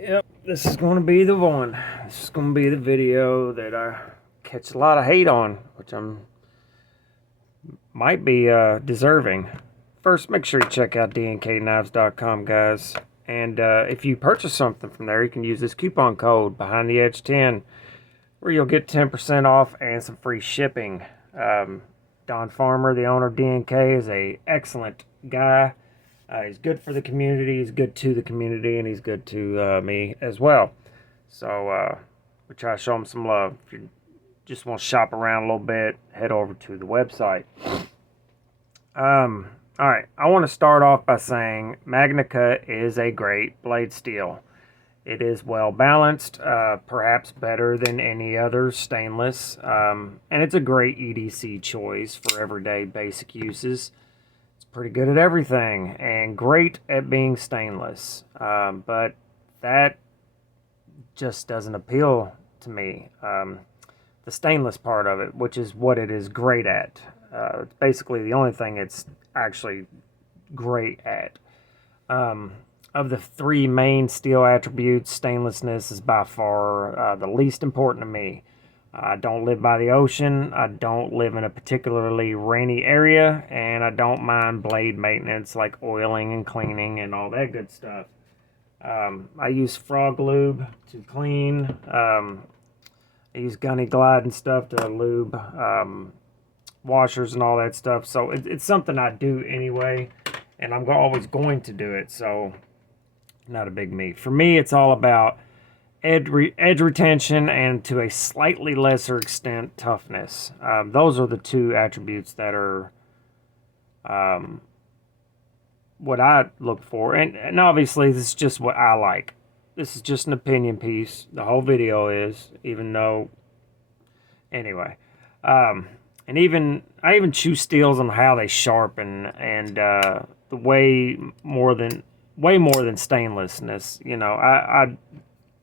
Yep, this is going to be the one. This is going to be the video that I catch a lot of hate on, which I'm might be deserving. First, make sure you check out DNKKnives.com, guys. And if you purchase something from there, you can use this coupon code Behind the Edge 10, where you'll get 10% off and some free shipping. Don Farmer, the owner of DNK, is a excellent guy. He's good for the community, he's good to the community, and he's good to me as well. So we try to show him some love. If you just want to shop around a little bit, head over to the website. Alright, I want to start off by saying Magnacut is a great blade steel. It is well balanced, perhaps better than any other stainless, and it's a great EDC choice for everyday basic uses. Pretty good at everything and great at being stainless, but that just doesn't appeal to me. The stainless part of it, which is what it is great at, it's basically the only thing it's actually great at. Of the three main steel attributes, stainlessness is by far the least important to me. I don't live by the ocean, I don't live in a particularly rainy area, and I don't mind blade maintenance like oiling and cleaning and all that good stuff. I use frog lube to clean. I use gunny glide and stuff to lube washers and all that stuff. So it's something I do anyway, and I'm always going to do it, so not a big me. For me, it's all about edge retention and, to a slightly lesser extent, toughness. Those are the two attributes that are what I look for. And obviously, this is just what I like. This is just an opinion piece. The whole video is, even though... Anyway. And I even choose steels on how they sharpen and the way more than stainlessness. You know,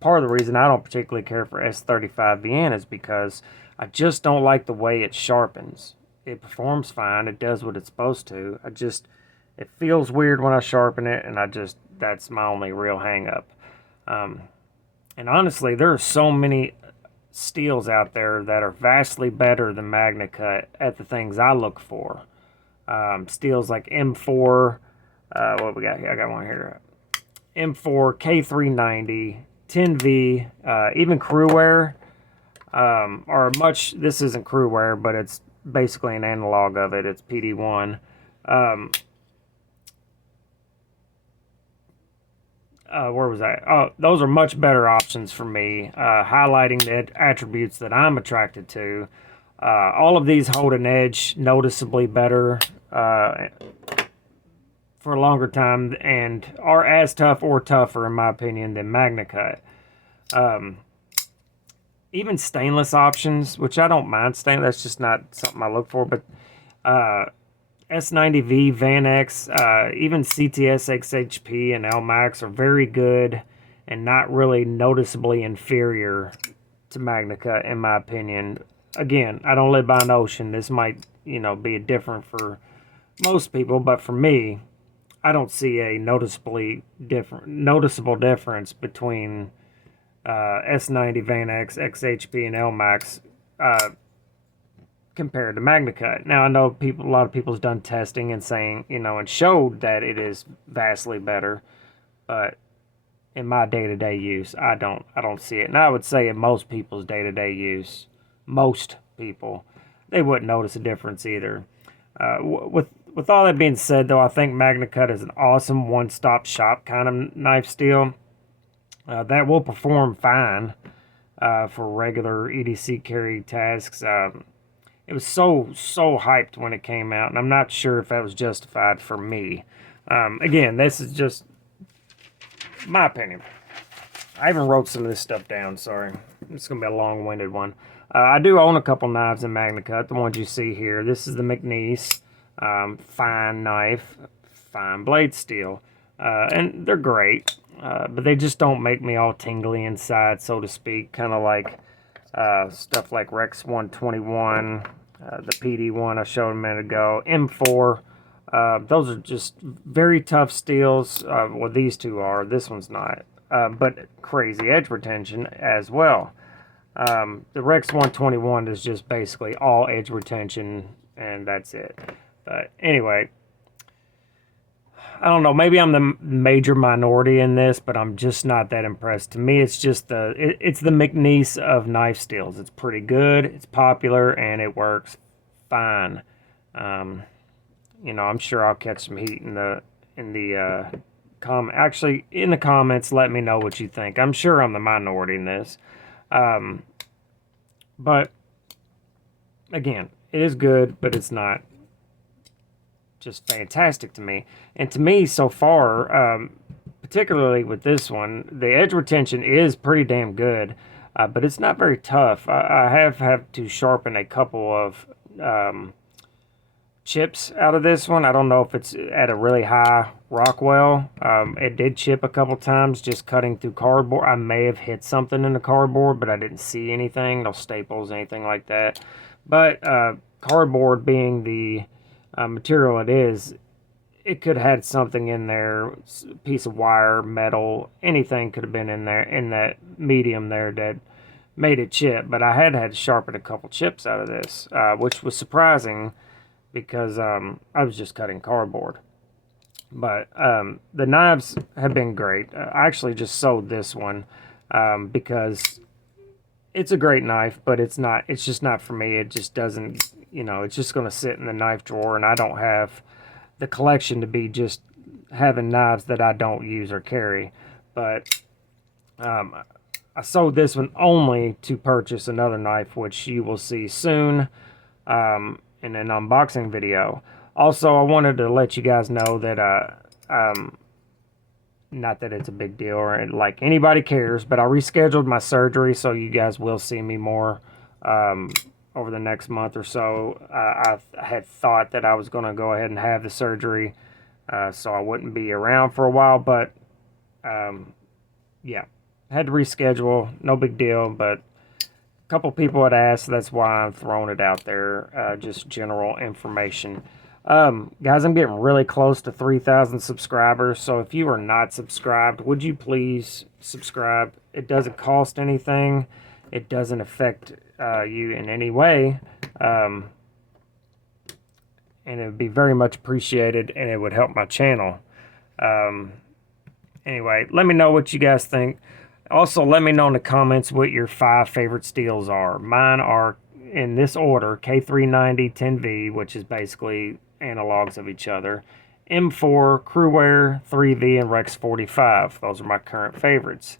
part of the reason I don't particularly care for S35 Vienna is because I just don't like the way it sharpens. It performs fine. It does what it's supposed to. It feels weird when I sharpen it, and that's my only real hang-up. And honestly, there are so many steels out there that are vastly better than Magnacut at the things I look for. Steels like M4, what we got here? I got one here. M4, K390, 10V, even crewware are much. This isn't crewware, but it's basically an analog of it. It's PD1. Where was I? Oh, those are much better options for me, highlighting the attributes that I'm attracted to. All of these hold an edge noticeably better for a longer time and are as tough or tougher, in my opinion, than Magnacut. Even stainless options, which I don't mind stainless, that's just not something I look for, but S90V, Van X, even CTS XHP and LMAX are very good and not really noticeably inferior to Magnacut, in my opinion. Again, I don't live by an ocean. This might, be different for most people, but for me, I don't see a noticeable difference between S90, Van X, XHP, and LMAX compared to Magnacut. Now, I know a lot of people's done testing and saying, and showed that it is vastly better, but in my day-to-day use, I don't see it. And I would say in most people's day-to-day use, most people, they wouldn't notice a difference either. With all that being said, though, I think Magnacut is an awesome one-stop shop kind of knife steel that will perform fine for regular EDC carry tasks. It was so hyped when it came out, and I'm not sure if that was justified for me. Again, this is just my opinion. I even wrote some of this stuff down, sorry. It's going to be a long-winded one. I do own a couple knives in Magnacut, the ones you see here. This is the McNeese. Fine knife, fine blade steel, and they're great, but they just don't make me all tingly inside, so to speak, kind of like stuff like Rex 121, the PD1 I showed a minute ago, M4. Those are just very tough steels. Well, these two are. This one's not. but crazy edge retention as well. The Rex 121 is just basically all edge retention, and that's it. But anyway, I don't know, maybe I'm the major minority in this, but I'm just not that impressed. To me, it's just it's the McNeese of knife steels. It's pretty good, it's popular, and it works fine. You know, I'm sure I'll catch some heat in the actually in the comments. Let me know what you think. I'm sure I'm the minority in this, but again, it is good, but it's not just fantastic to me. And to me, so far, particularly with this one, the edge retention is pretty damn good, but it's not very tough. I have had to sharpen a couple of chips out of this one. I don't know if it's at a really high Rockwell. It did chip a couple times just cutting through cardboard. I may have hit something in the cardboard, but I didn't see anything, no staples, anything like that. But cardboard being the material it is, it could have had something in there, piece of wire, metal, anything could have been in there, in that medium there that made it chip. But I had to sharpen a couple chips out of this, which was surprising because I was just cutting cardboard. But the knives have been great. I actually just sold this one because it's a great knife, but it's just not for me. It just doesn't, you know, it's just going to sit in the knife drawer, and I don't have the collection to be just having knives that I don't use or carry. But I sold this one only to purchase another knife, which you will see soon in an unboxing video. Also, I wanted to let you guys know that not that it's a big deal or like anybody cares, but I rescheduled my surgery, so you guys will see me more over the next month or so. I had thought that I was going to go ahead and have the surgery so I wouldn't be around for a while, but yeah, had to reschedule. No big deal, but a couple people had asked, so that's why I'm throwing it out there, just general information. Guys, I'm getting really close to 3,000 subscribers, so if you are not subscribed, would you please subscribe? It doesn't cost anything. It doesn't affect you in any way, and it would be very much appreciated, and it would help my channel. Anyway, let me know what you guys think. Also, let me know in the comments what your 5 favorite steels are. Mine are, in this order, K390 10V, which is basically analogs of each other, M4, Crewware, 3V, and Rex 45. Those are my current favorites.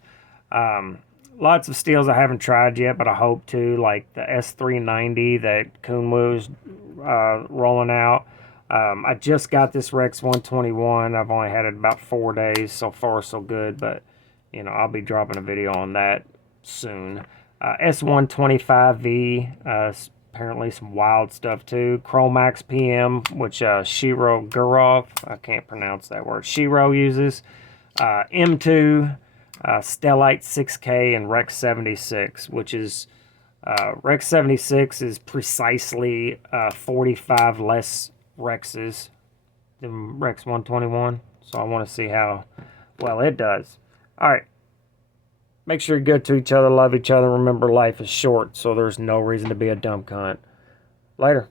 Lots of steels I haven't tried yet, but I hope to, like the S390 that Kuhn was rolling out. I just got this Rex 121. I've only had it about 4 days. So far, so good, but you know, I'll be dropping a video on that soon. S125V, apparently some wild stuff too. Chromax PM, which Shiro Gurov, I can't pronounce that word, Shiro uses. M2, Stellite 6K, and Rex 76, which is, Rex 76 is precisely 45 less Rexes than Rex 121. So I want to see how well it does. All right. Make sure you're good to each other, love each other. Remember, life is short, so there's no reason to be a dumb cunt. Later.